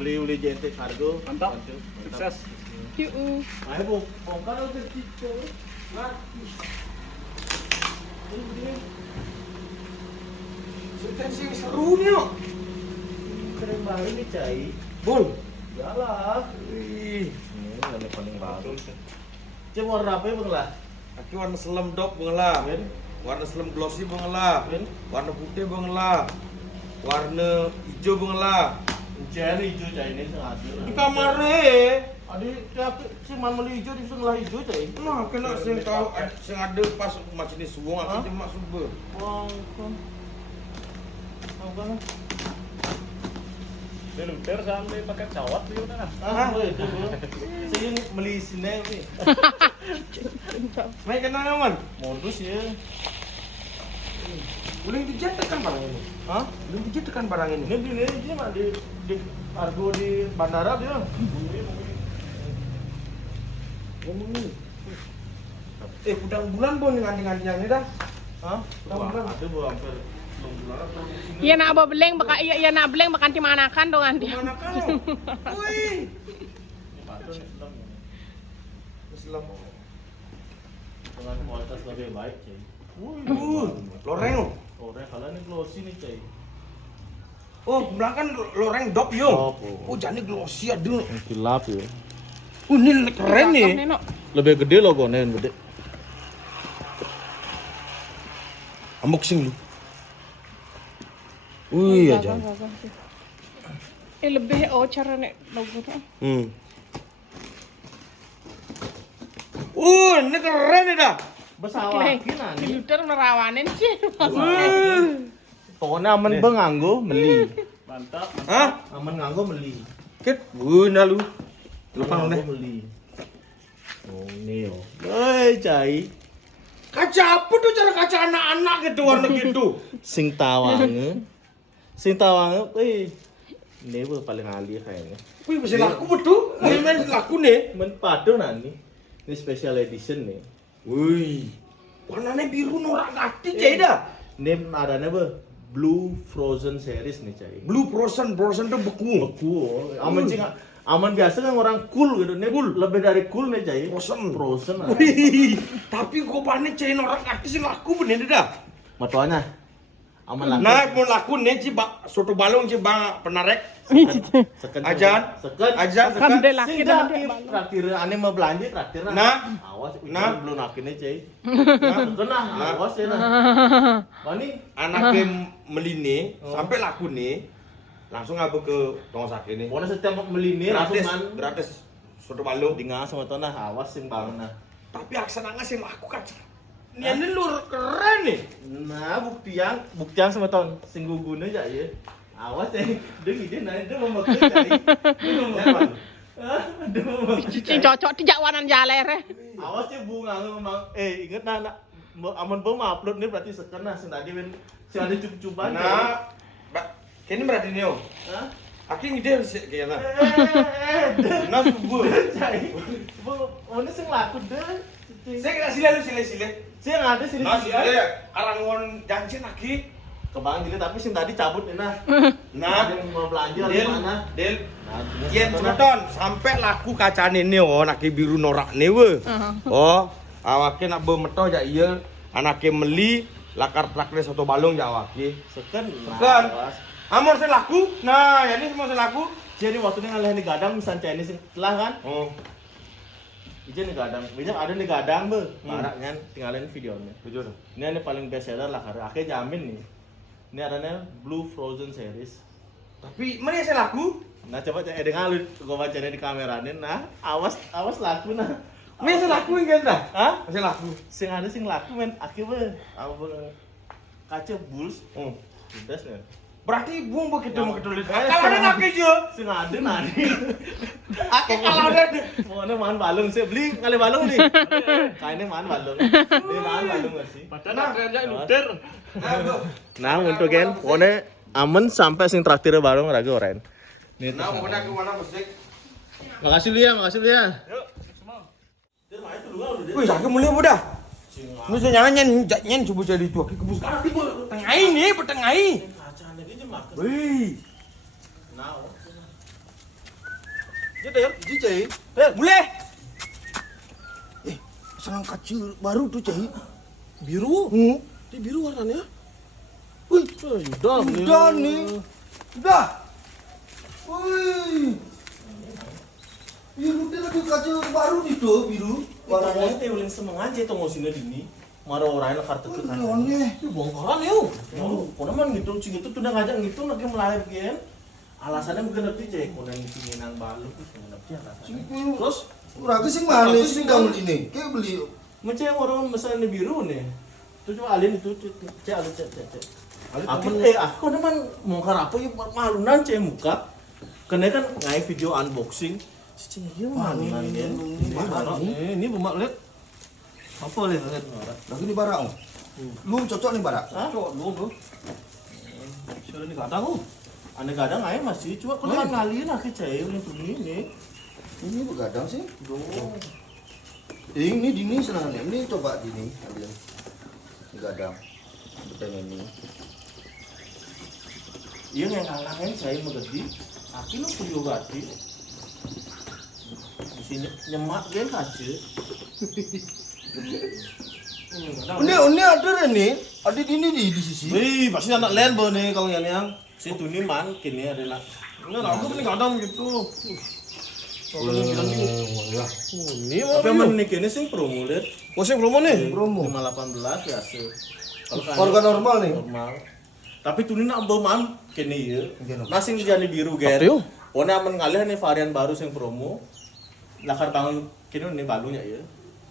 beli JNT Cargo. Mantap. Sukses. Yuk. Ayo bongkar aja Cico. Nah. Sentensi yang seru nih, yo. Keren banget nih, Cai. Bol. Yalah. Wih. Ini paling baru. Cuma warna apa ya, Bang lah? Aki warna selem dop bang lah. Ben. Warna selem glossy bang lah. Ben. Warna putih bang lah. Warna hijau bang lah. Cari hijau Cai ini sengaja. Di kamar Adik, tapi si man beli hijau di sebelah hijau Cai. Nah, kena sing tahu sing ada pas macam ni suwung Hah? aki cuma suber. Wong kon. Apa kan? Dia luter sampai pakai cawat dia udah. Ah, itu bro. Saya beli sini nih. Mai kena aman. Modus ya. Boleh dijet tekan barang ini. Hah? Boleh dijet tekan barang ini. Ini mah di Argo di bandara dia. Udang bulan pun nganding-nganding ini dah. Hah? Udang bulan. Ada bu hampir 6 bulan atau Iya nak bawa beleng baka iya nak beleng baka anti manakan dong anti. Mana kau? Woi. ini patun Islam ya. Islam. Dengan kualitas lebih baik Cai. Loreng. Orang kalau ini glossy nih Cai. Oh, belakang loreng dop yo. Dop, Oh, jadi glossy aduh. Kilap ya. Ini keren nih. Lebih gede logonya yang gede. Unboxing lu. Wih, aja. Lebih cara nek logo tuh. Ini keren nih dah. Besawakin Di luter nerawanin sih. Pokoknya aman bang nganggo meli. Mantap. Hah? Aman nganggo meli. Ket, guna lu. Lupa Nganggo deh. meli. Oh ini yo. Hei Cai. Kaca apa tuh cara kaca anak-anak gitu warna gitu? Sing tawange. Sing tawange, ini paling ahli kayaknya. Wih, masih laku betul. Ini main laku nih. Men pado nani. Ini special edition nih. Wih, warnanya biru norak hati Cai dah. Ini adanya apa? Blue Frozen series nih Cai. Blue Frozen tuh beku. Cool. Aman biasa kan orang cool gitu. Ini lebih dari cool nih Cai. Frozen. Wih, tapi gua panik Cai norak hati sih laku bener dah. Matuanya. Aman laku. Nah, mau laku nih ciba soto balong ciba penarek. Seken. Ajan. Seken. Ajan. Kan dia laki Sing dah. traktir aneh mau belanja traktir Nah. Awas Nah. belum nakinnya Cai. Nah, awas ya nah. Wani Anaknya meline sampai laku nih. Langsung ngabu ke tong sakit nih. pokoknya setiap melini langsung Gratis, man gratis. Soto balong. tinggal sama tanah awas sing bangun nah. Tapi aksana sih laku kaca. Ini lur keren nih. Nah, bukti yang sama tahun sing gugune aja ya. Awas ya, dia ide nah dia mau makan Cai. Dia mau makan. Dia mau makan. Cicing cocok tidak wanan jaler. Awas ya bunga memang. Inget nah, aman bom upload nih berarti sekena sing tadi ben sing ada cup-cupan. Nah, kini berarti nih. Hah? Aki ngide sih kayaknya. Nah, subur. Cai. Bu, ini sing laku deh. Saya kena sile. Sing ada sini. Nah, sile karangon janji lagi. Kebangan gini tapi sing tadi cabut nih nah. Nah, Ada yang mau belanja di Del, mana? Del, Nah, Yen semeton sampai laku kaca ini oh naki biru norak nih we. Oh, awake nak bemetoh ja iya, anake meli lakar trakle soto balong ja awake. Seken. Seken. Amor saya laku. Nah, ya ini semua saya laku. Jadi waktu ini ngalih di gadang misalnya Chinese telah kan? Oh, Ijen di gadang. Banyak ada di gadang be. Maraknya tinggalin videonya. jujur. Ini paling best seller lah karena akhirnya jamin nih. Ini adanya Blue Frozen series. Tapi mana saya laku? Nah coba dengar lu gua bacanya di kamera nih. Nah, awas laku nah. Mana saya laku enggak dah? Hah? Saya laku. Sing ada sing laku men akhirnya kaca bulls. Oh. Judas nih. Berarti buang begitu mau kedulit. Eh, Kalau ada nak aja. Sing ada nani. Ake kalau ada. Pokoknya mahan balung sih beli kali balung nih. Kayaknya mahan balung. Ini mahan balung gak sih? Padahal akhirnya luter. Nah untuk gen, pokoknya aman sampai sing traktir balung raga oren. Nih. Nah, mau ke mana musik? Makasih Lia, Yuk, semua. Wih, sakit mulia budak. Ini saya nyanyi coba jadi itu. Aki kebus kan tiba tengah ini, petengah ini. Wih. Jeder. Cai. Boleh. Senang kaca baru tuh Cai. Biru. Ini biru warnanya. Wih, Udah nih. Udah. Wih. Biru dia lagi kaca baru nih tuh, biru. Warnanya teh uling semangat aja tong sini dini. Mara orangnya kartu tuh kan. Aneh. Ini bongkaran yuk. Oh, kono man gitu, cing itu tuh udah ngajak gitu lagi melahir kan. Alasannya bukan ngerti cek, kono yang sini nang balu terus ngerti alasannya. Terus raga sing mana sih kamu ini? Kayak beli. Macam yang orang mesan biru nih. Itu cuma alin itu cek alin cek. Aku aku naman mongkar apa ya malunan cek muka. Karena kan ngai video unboxing. Cing iya mana Ini bumak lihat. Apa lihat? Lagi di barak. Lu cocok nih barak. Cok, lu. Sudah ini kadang lu. Aneh kadang ngai masih cuma kan ngalin akhir cek yang tuh ini. Ini begadang sih. Ini dini senangnya. Ini coba dini kalian. Begadang. Betul ini. Iya yang ngalangin saya mengerti. Tapi lu perlu berarti. Di sini nyemak kan kaca. Ini ada ini. Ada dini di sisi. Wih, pasti anak lain bawa nih kalau yang. Si Tuni man kini adalah Enggak, aku nih kadang gitu. Ini tapi yang menik ini sih promo lihat Posing promo nih. Promo. 518 biasa. Kalau kan Harga normal nih. normal. Tapi Tuni nak bawa man kini ya. Kene. Masih jadi biru gen. Apa yuk? Pona mengalih nih varian baru sing promo. Lakar bangun kini nih balunya ya.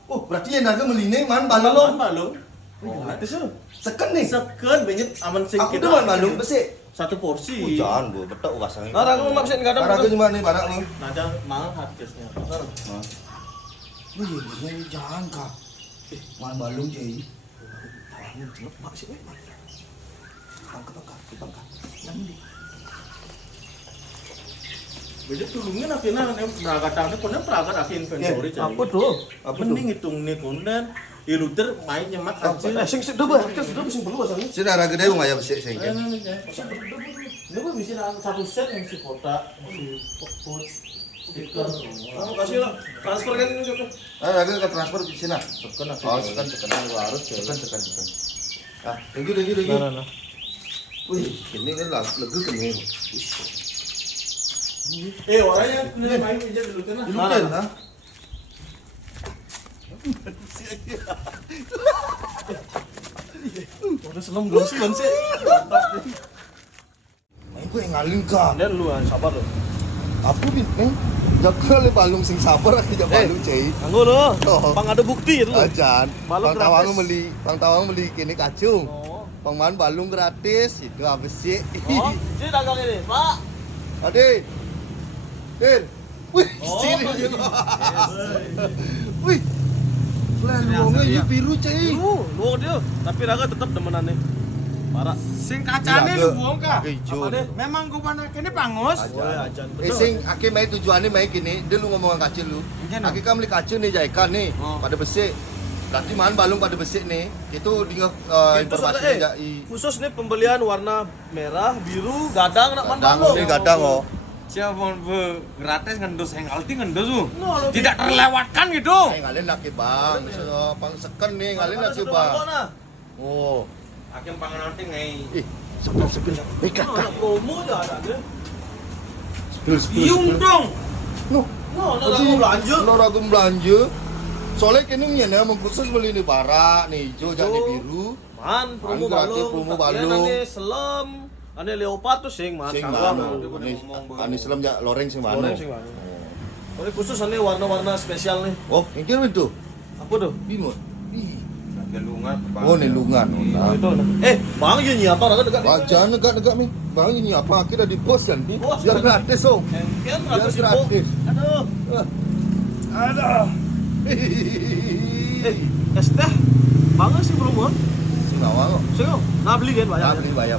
Oh, berarti yang harga meline man Balung balong. balung. Gratis ya. Seken nih. Seken banyak aman sing Aku tuh balung besi. satu porsi. Jangan bu, betul pasangnya. Nara aku mau maksudnya kadang. Harga cuma nih barak lu. Nada mahal harganya. Wih, ini jangan kak. Man balung Cai. Bangka. Beda tulungnya akhirnya berangkat tangnya konen berangkat akhir inventory cai. Apa tuh? Apa Mending hitung nih konen. Iluter main nyemak kecil. Sing double, sudah sing perlu asalnya. Sudah harga gede nggak ya besi sih. Ini gua bisa satu set yang si kotak, si food, stiker. Kamu kasih lah. Transfer kan ini juga. Harga ke transfer di sini. Seken Oh, sekan harus sekan. Ah, thank you. Nah. Wih, ini kan lagu kening. Orangnya main pinjam dulu kan. Lumayan, ha? Udah selam glossian sih. Aku yang ngalin ka. Dan lu sabar lu. Aku bintang. Jaga le balung sing sabar aja balung Cai. Anggo lo. Oh. Pang ada bukti itu. Ajan. Balung Pang tawang beli kini kacung. Oh. Pangman balung gratis itu apa sih? Oh, ini dagang ini, Pak. Ade. Den. Wih, Oh, sini. yes. Wih. Lelongnya ini biru Cai. Lu dia, tapi raga tetap demenan nih. Parah. Sing kacane lu buang ka. Hijau. Memang gua mana kene pangus. Boleh ajan. Sing aki mai tujuannya mai gini, dia lu ngomong kacil lu. Gimana? Aki kan beli kacil nih jaikan nih, Oh. pada besi. Berarti man balung pada besi nih. Itu dengan Itu informasi soalnya, jai. khusus nih pembelian warna merah, biru, gadang nak Gadang mandalo. ini gadang oh. Siapa gratis ngendus hengalti ngendus tuh. No, lo Tidak terlewatkan gitu. Ngalin laki bang, pang seken nih ngalin Mana laki sudah bang. bawa, nah. Oh, Akhir pangananti ngai. ih, seken. No, ada promo aja ada deh. Iung dong. No, No, ada aku belanja. lo ragu belanja. Soalnya kini nih khusus beli nih barak, nih hijau, jadi biru. Man, promo Man, gratis, balung. promo Iya, balung. nanti selam, ane leopard tuh sing man. Sing Kagak, mana? man. Ani Islam ya loreng sing mana? Goreng sing man. Ini khusus ane warna-warna spesial nih. Oh, yang kira itu Apa tuh? bimot. Ih. Galungan. Oh, nih lungan. Oh, itu. Bang ini apa? Naga dekat. Baca negak nih. Bang ini apa akhirnya di post kan? Post. Biar gratis oh. Kian Biar 100 ribu. gratis. Aduh. Ada. Es teh. Bangga sih promo. Sing awal kok. Sing, nah beli kan Ya banyak. beli bayar.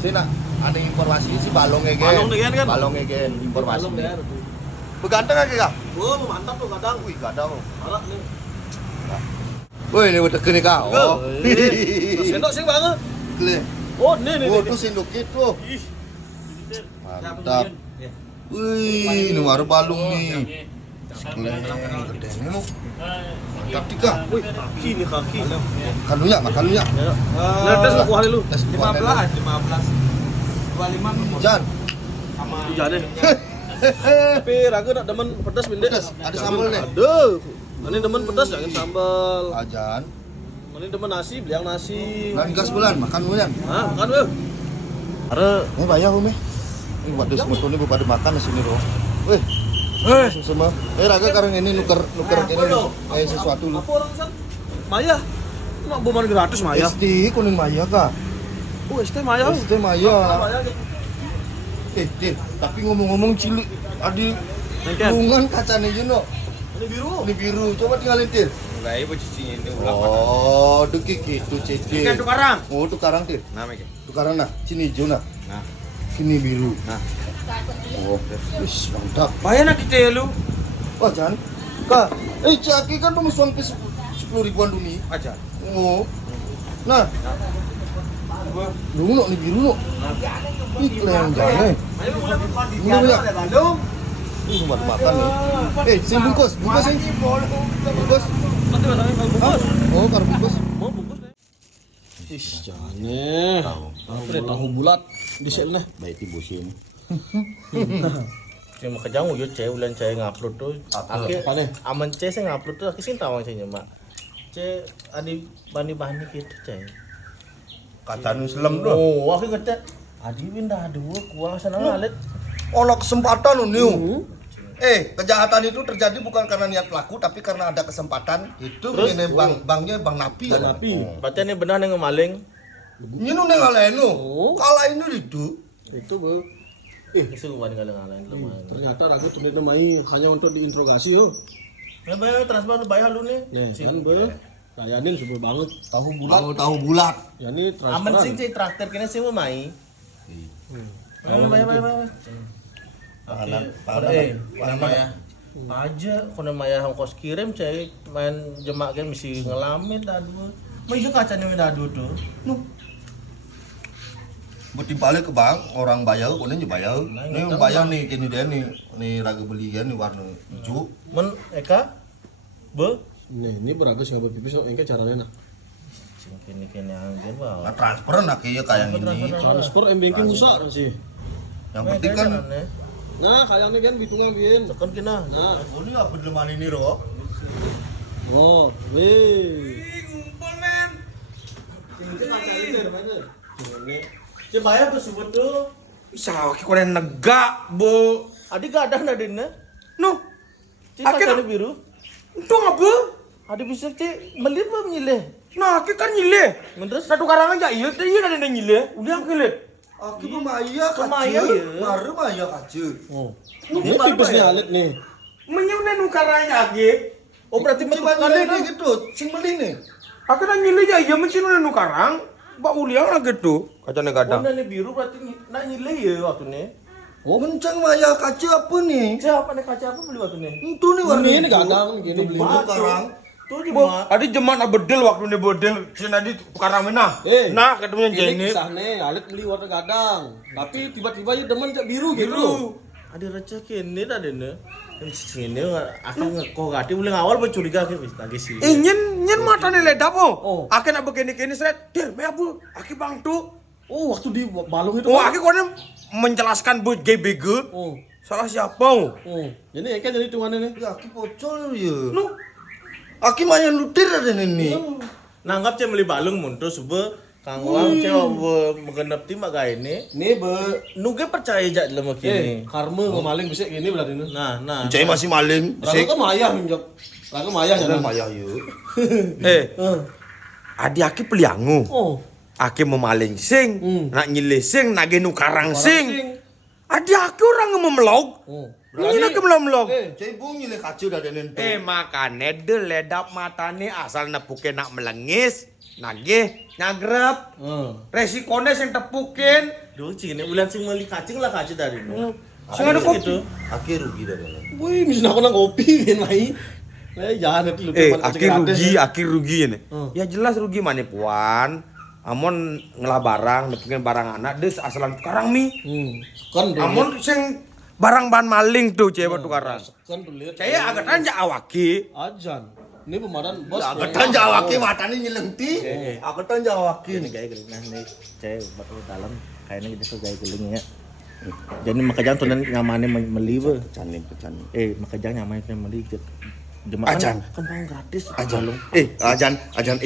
Sing nak ada informasi si balongnya gen. Balong deh kan? Balongnya gen informasi. Balong deh. Beganteng aja kak. Wah, mantap tuh kadang. Wih, gadang. Malah nih. Wih, ini udah kene kak. Oh. Sendok sing banget. Kle. Oh, nih. Oh, tuh sendok itu. Ih. Mantap. Wih, ini baru balung nih. Sekeleng gedenya lu. Mantap tika. Wih, kaki nih kaki. Makan lu ya. Nah, tes lu kuali lu. Tes 15. 25 Jan. Hujan deh. Tapi Raga nak demen pedas binde. Pedas, ada sambal nih. Aduh. Ini demen pedas jangan sambal. Ajan. Ini demen nasi, beliang nasi. Bulan gas bulan, makan lu Jan. Hah, makan lu. Are Ini bayar Umi. Ini buat des motor ini pada makan di sini roh. Wih. Semua. Raga sekarang ini nuker ini sesuatu lu. apa orang san? Maya. Nak boman gratis Maya. ST kuning Maya kah? Oh, ST Maya. ST Maya. Maya. Tapi ngomong-ngomong cilik adi Nengken. lungan kacanya Juno. Ini biru. Ini biru, coba tinggalin Tir. Enggak ibu cicinya ini ulang. Oh, dekik itu Cece. Ikan tukarang. Oh, tukarang Tir. Nah, Mek. Tukarang nah, sini hijau nah. Nah. Kini biru. Nah. Oh, wis mantap. Bayar nak kita ya lu. Wah, Jan. Kak, Caki kan pemesuan ke 10.000-an dunia. Aja. Oh. Nah. Dulu nih biru no. Ih, keren banget. Ini ya. Buat makan nih. Sing bungkus sing. Bungkus. Oh, karo bungkus. Mau bungkus deh. Ih, jane. Tahu bulat di sel nah. Baik tibusin. Cuma kejang yo cewek ulan cewek ngupload tuh. Apa nih? Aman cewek sing ngupload tuh aki sing tawang cewek mak. Cewek adi bani-bani gitu cewek. Kacanu selem lu. Oh, aku ngecek. Adi pindah dua kuang sana ngalet. Ono kesempatan lu niu. Kejahatan itu terjadi bukan karena niat pelaku tapi karena ada kesempatan. Itu ini bangnya Bang Napi ya. Napi. Berarti ini benar nih ngemaling. Nyinu neng ngalahin lu. Oh. Kalah ini itu. Itu bu. Itu gua ngalahin lu. Ternyata Raga ternyata mai hanya untuk diinterogasi yo. Ya bayar transfer bayar lu nih. Ya kan bu. Kayanin sebel banget. Tahu bulat. Ya ini transfer. Aman sing cek traktir kene sing mau mai. Bayar. Maya. Aja kono Maya ongkos kirim cek main jemak kan mesti ngelamin dadu. Maju kacanya dadu tuh. Nuh. Beti balik ke bank, orang bayar, kono juga bayar. Nih bayar nih kini dia nih Raga beli kan nih warna hijau. Men Eka be Ini Raga sih nggak pipis, engke caranya nak. kini angin bawah. Nah, transfer nak kayak ini. Transfer banking usah sih. Yang penting kan Nah, kayaknya kan hitungan bian. tekan kena. Nah, ini apa delman ini roh? oh, weh. Ngumpul men. Cek bayar tuh sebut tuh. Bisa ki konen negak, Bu. Adik gak ada nadine. Nuh. Cek Akhirnya- kacanya biru. Untung apa? Adik bisa cek melir apa menyileh? Nah, ki kan nyile. Terus Satu karangan aja iya, tadi ada yang nyile. Udah ngilit. Aku Maya Maya, kaca. ya. Baru Maya kaca. Oh. Ini pipisnya alit nih. Menyunen nukaranya lagi. Oh berarti Cik balik nih gitu, sing beli nih. Akhirnya nyile aja iya mencinunen nukarang. Mbak Uliang lagi tuh. Kacanya gadang. warna biru berarti nak nyileh ya waktu nih. Oh, mencang Maya kaca apa nih? Siapa nih kaca apa beli waktu nih? Itu nih warna Ini hijau. gadang gini beli. Itu karang. Tuh cuma Tadi jeman bedel waktu ini bedel. Sini tadi tukarang mana? Eh, Nah, ketemunya Ini Jenny. kisah nih, alit beli warna gadang. Tapi tiba-tiba ya demen cak biru gitu. ada receh kini tadi nih. Sini aku ngeko gati boleh ngawal bercuriga ke lagi sih. Nyen mata nih ledap Oh. oh. Akhir nak begini seret. Dir, me abu. Aki bang tuh. Oh, waktu di balung itu. Oh, aki konen menjelaskan buat GBG. Oh. Salah siapa? Oh. Oh. Jadi kan jadi hitungannya nih. Ya, aku pocol ya. Nuh. Aki Maya lutir ada nih. Nanggap cek beli balung muntus sebe kang wang cek mengenap tim agak ini. Nih be. Nuge percaya jak dalam kini. Karma ngemaling bisa gini berarti ini. Nah. Cai masih maling. Raga kan Maya minjok. Raga Maya Ada jangan. Maya yuk. Adi aki peliangu. Oh. Aki memaling sing, nak nyile sing, nak genu karang sing. Adi aki orang memelog. Oh. Ini nak melog. Cai bunyi le kaca dah ada nih. Makanya de ledap matane asal nepukin nak melengis, nagih, nyagrep. Resikonya sing tepukin. Duh cini ulan sing meli kacing lah kacing dari ini. Sing ada kok. gitu. Aki rugi dah nih. Wih, misalnya aku nang kopi kan mai. Jangan itu lu. Aki rugi ini. Ya jelas rugi mana puan. Amon ngelah barang, nepukin barang anak des asalan karang mi. Kan deh. Amon sing barang ban maling tuh cewek tukaran. Kan tuh lihat. Saya agak tanya awaki. Ajan. Ini pemadam bos. Agak tan jawaki matanya nyelengti. Agak tan jawaki. Ini gaya geling nah nih cewek bakal dalam kayaknya gitu gaya geling ya. Jadi makanya tuh nyamannya meli we. Pecanin. Makanya nyamannya meli gitu. Ajan. Kan mau gratis. Ajan. Ajan.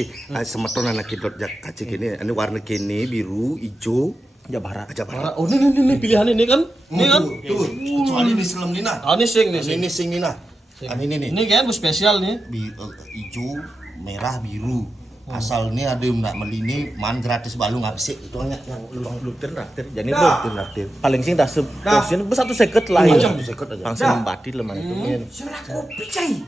Semeton anak kidot jak kacik ini. Ini warna kini biru, hijau. Jabara. Jabara. Oh ini pilihan ini kan? Ini kan? Tuh. Kecuali di selam Nina. Ah ini sing nih. Sing. Ini sing Nina. Ini nih. Ini kan spesial nih. Hijau, merah, biru. Asal ini ada yang nak beli ini man gratis balung habis itu hanya yang Luter naktir. Jadi naktir. Paling sing dah seporsian satu seket lah. Satu seket aja. Langsung membati lemah itu. Serah kopi cai.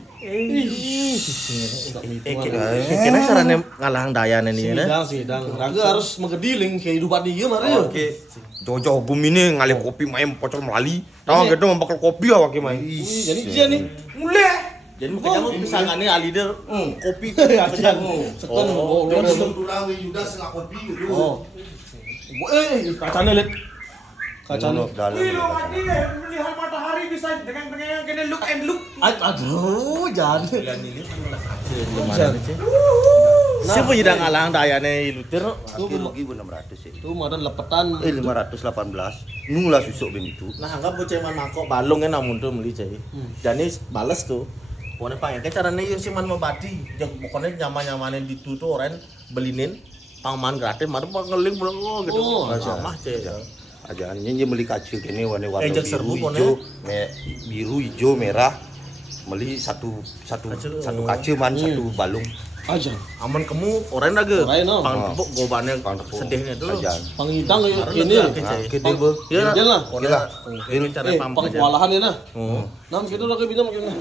Kena caranya ngalang dayan ini ya. Sidang. Raga harus menggediling kehidupan dia mari. Oke. Jojo bumi ini ngalih kopi main pocor melali. Tahu gitu membakar kopi awak main. Jadi dia nih. Mulai. Jadi makanya misalnya alider kopi Sekan. Orang juga setengah kopi itu. Oh. Kacanya lihat. Kacanya. Melihat matahari bisa dengan kena look and look. Aduh, jangan. Siapa jadi ngalang dayane Luter? Rugi 600 ya. Tuh madan lepetan. 518. Nunglah susuk ben itu. Nah, anggap bocah man mangkok balung kan namun tuh meli cai. Jadi bales tuh. Pokoknya pengen kayak caranya yang sih man membati. Pokoknya nyaman-nyamanin di tuh orang belinin paman gratis, mana ngeling belum gitu. Ramah cai. Ajaannya dia beli kacil kini warna Ejek biru, serbu hijau, biru, hijau, merah. Beli satu kacil man satu balung. Aja. Aman kamu orang lagi. Orain, no. Pang tepuk gobannya Pang tepuk. sedihnya tuh. Ajan. Pangitang ini. Kita be. Ya Iya lah. Gila. Ini cara pam aja. Pangkualahan ini nah. Nam gitu lagi bina makin nah.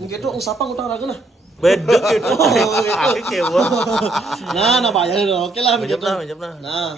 Gitu ang sapang utang raga nah. Beda gitu. Aki kewa. Nah bayar dong. Oke lah Menjep begitu. lah, menjep lah. Nah.